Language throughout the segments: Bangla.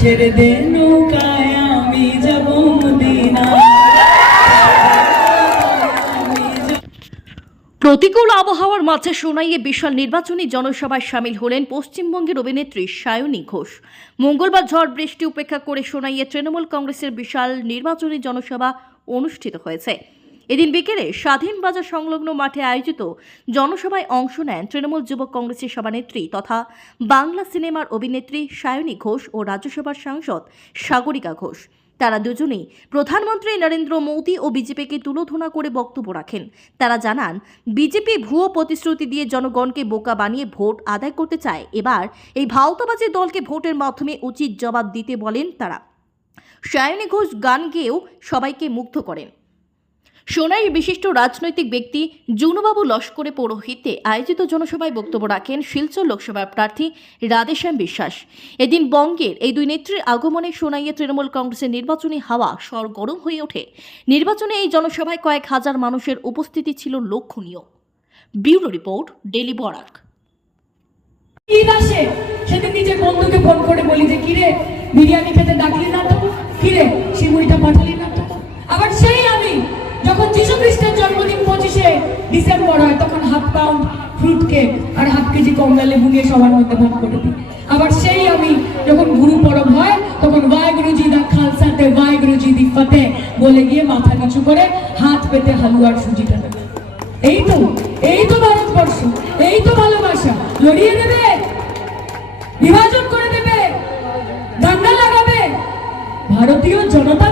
ছেড়ে দে নৌকায় আমি যাব মদিনা। প্রতিকূল আবহাওয়ার মাঝে সোনাইয়ে বিশাল নির্বাচনী জনসভায় সামিল হলেন পশ্চিমবঙ্গের অভিনেত্রী সায়নী ঘোষ। মঙ্গলবার ঝড় বৃষ্টি উপেক্ষা করে সোনাইয়ে তৃণমূল কংগ্রেসের বিশাল নির্বাচনী জনসভা অনুষ্ঠিত হয়েছে। এদিন বিকেলে স্বাধীন বাজার সংলগ্ন মাঠে আয়োজিত জনসভায় অংশ নেন তৃণমূল যুবক কংগ্রেসের সভানেত্রী তথা বাংলা সিনেমার অভিনেত্রী সায়নী ঘোষ ও রাজ্যসভার সাংসদ সাগরিকা ঘোষ। তারা দুজনেই প্রধানমন্ত্রী নরেন্দ্র মোদী ও বিজেপিকে তুলোধনা করে বক্তব্য রাখেন। তারা জানান, বিজেপি ভুয়ো প্রতিশ্রুতি দিয়ে জনগণকে বোকা বানিয়ে ভোট আদায় করতে চায়। এবার এই ভাওতাবাজি দলকে ভোটের মাধ্যমে উচিত জবাব দিতে বলেন তারা। সায়নী ঘোষ গান গেয়েও সবাইকে মুগ্ধ করেন। সোনাই বিশিষ্ট রাজনৈতিক ব্যক্তি জুনুবাবু লস্করে পৌরোহিত্যে আয়োজিত জনসভায় বক্তব্য রাখেন শিলচর লোকসভার প্রার্থী রাধেশ্যাম বিশ্বাস। এদিন বঙ্গের এই দুই নেত্রীর আগমনে সোনাইয়ে তৃণমূল কংগ্রেসের নির্বাচনী হাওয়া সরগরম হয়ে ওঠে। নির্বাচনে এই জনসভায় কয়েক হাজার মানুষের উপস্থিতি ছিল লক্ষণীয়। Bureau report daily Barak. সেদিন নিজের বন্ধুকে ফোন করে বলি যে, কিরে, বিরিয়ানি খেতে ডাকলি না তো? কিরে, শিমুড়িটা পাঠালি না তো? আবার সেই যখন যিশু খ্রিস্টের জন্মদিন পঁচিশে ডিসেম্বর হয়, তখন হাফ পাউন্ড ফ্রুট কেক আর হাফ কেজি কমলা লেবু নিয়ে সবার মধ্যে ভাগ করে দিই। আবার সেই আমি যখন গুরু পরব হয়, তখন ওয়াইগুরু জি দা খালসাতে ওয়াইগুরু জি দি ফতে বলে গিয়ে মাথা নিচু করে হাত পেতে হালুয়ার সুজিটা দেবে। এই তো এই তো ভারতবর্ষ, এই তো ভালোবাসা, লড়িয়ে দেবে, বিভাজন করে দেবে, দাঙ্গা লাগাবে, ভারতীয় জনতা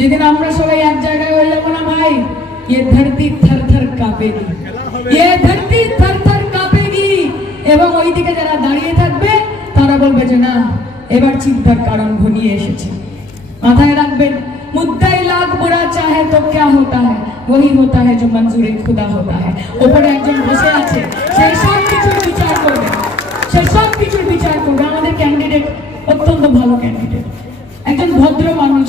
যেদিন আমরা সবাই এক জায়গায় হয়ে যাবো না ভাই ये धरती थर थर कांपेगी ये धरती थर थर कांपेगी এবং ওইদিকে যারা দাঁড়িয়ে থাকবে তারা বলবে যে না এবার চিন্তার কারণ ঘনিয়ে এসেছে মাথায় রাখবেন মুদ্দাই লাখ বুরা চাহে তো क्या होता है वही होता है जो मंजूर खुदा होता है উপরে একজন বসে আছে সেই সব কিছুর বিচার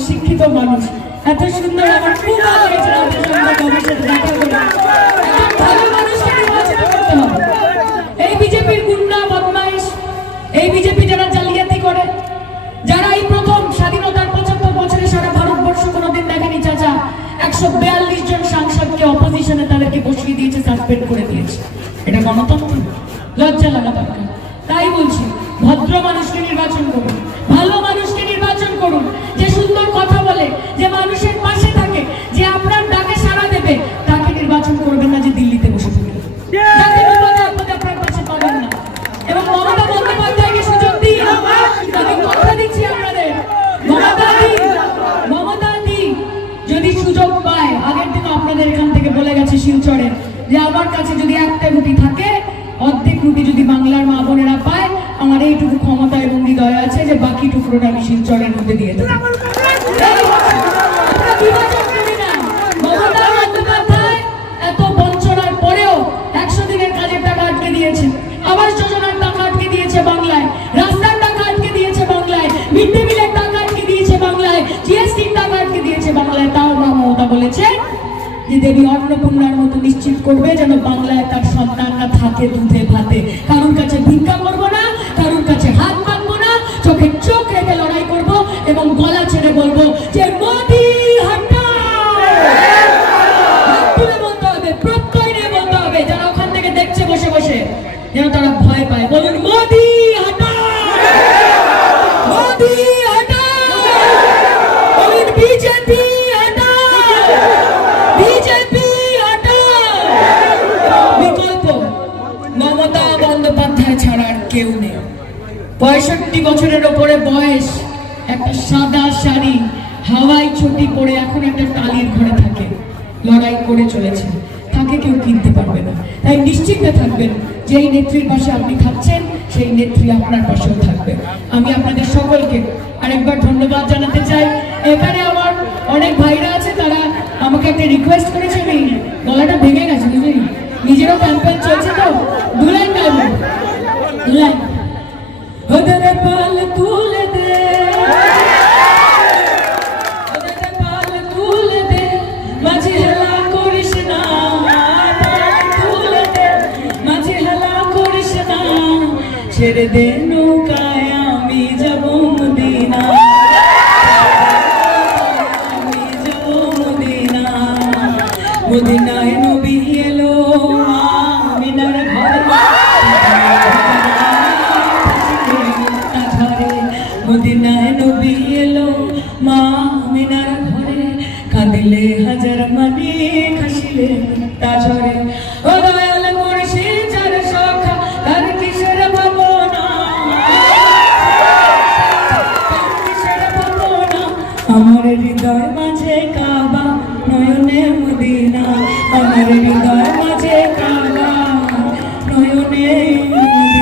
শিক্ষিত মানুষ। এত সুন্দর আমার খুব এই বিজেপির গুন্ডা, বদমাইশ, এই বিজেপি যারা জালিয়াতি করে, যারা এই প্রথম স্বাধীনতার পঁচাত্তর বছরে সারা ভারতবর্ষ কোনোদিন দেখেনি, চাচা, একশো বিয়াল্লিশ জন সাংসদকে অপোজিশনে তাদেরকে বসিয়ে দিয়েছে সাসপেন্ড করে দিয়েছে। এটা গণতন্ত্র, লজ্জা লাগা দরকার। তাই বলছি, ভদ্র মানুষকে নির্বাচন করুন, ভালো মানুষকে নির্বাচন করুন বলে গেছে শিলচরে যে আমার কাছে যদি একটা রুটি থাকে, অর্ধেক রুটি যদি বাংলার মা বোনেরা পায়, আমার এইটুকু ক্ষমতা এবং হৃদয় আছে যে বাকি টুকরোটা আমি শিলচরের মধ্যে দিয়ে দেবো। দেবী অন্নপূর্ণার মতো নিশ্চিত করবে যেন বাংলায় তার সন্তানরা থাকে দুধে ভাতে। কারোর কাছে ভিক্ষা করব না, কারোর কাছে হাত মানবো না, চোখে চোখ রেখে লড়াই করব এবং গলা ছেড়ে বলব যে মোদি প্রত্যয় নিয়ে বলতে হবে, যারা ওখান থেকে দেখছে বসে বসে। যেন তারা লড়াই করে চলেছে তাকে কেউ কিনতে পারবে না। তাই নিশ্চিন্তে থাকবেন যে এই নেত্রীর পাশে আপনি থাকছেন সেই নেত্রী আপনার পাশেও থাকবে। আমি আপনাদের সকলকে আরেকবার ধন্যবাদ জানাতে চাই। এখানে আমার অনেক ভাইরা আছে, তারা আমাকে একটা রিকোয়েস্ট করেছে, আমি গলাটা ভেঙে গেছে, বুঝলি? নিজেরও ক্যাম্পেইন চলছে তো। দু লাইন গাইবো। দু লাইন। পাল তুলে ছেড়ে দে নৌকায় যাব মদিনা। আমি যাব মদিনা। মদিনায় নবী এলো, আমিনার ঘরে। মদিনায় নবী এলো, মা আমিনার ঘরে। কাঁদিলে হাজার মানি খাসিলে তা ঝরে। নয়নে মদিনা আমার হৃদয় মাঝে কাবা নয়নে মদিনা।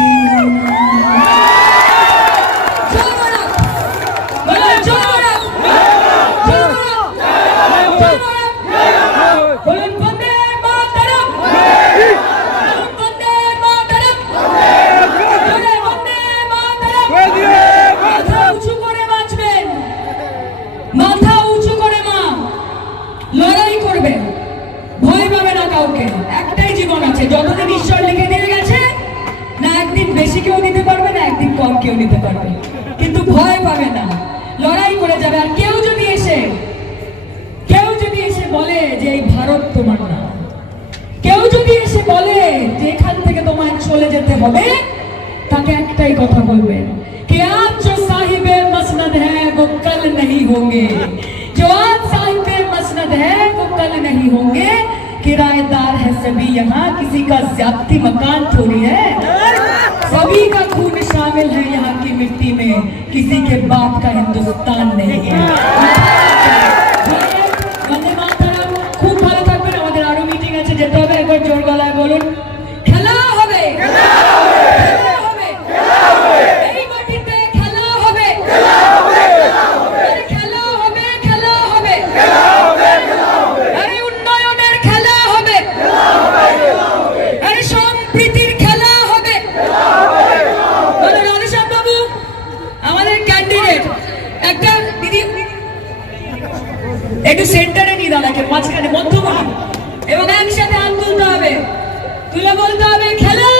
একদিন কম কেউ নিতে পারবে কিন্তু ভয় পাবে না লড়াই করে যাবে আর কেউ যদি এসে কেউ যদি এসে বলে যে এই ভারত তোমার না কেউ যদি এসে বলে যে এখান থেকে তোমায় চলে যেতে হবে তাকে একটাই কথা বলবেন कि आज जो साहिब मसनद है वो कल नहीं होंगे जो आज साहिब मसनद है वो कल नहीं होंगे किराएदार है सभी यहाँ किसी का ज्यादती मकान थोड़ी है सभी का खून शामिल है यहाँ की मिट्टी में। किसी के बाप का हिंदुस्तान একটা দিদি, একটু সেন্টারে নিয়ে দাদাকে মাঝখানে মধ্যমান এবং একসাথে হাত তুলতে হবে। তুলে বলতে হবে, খেলা!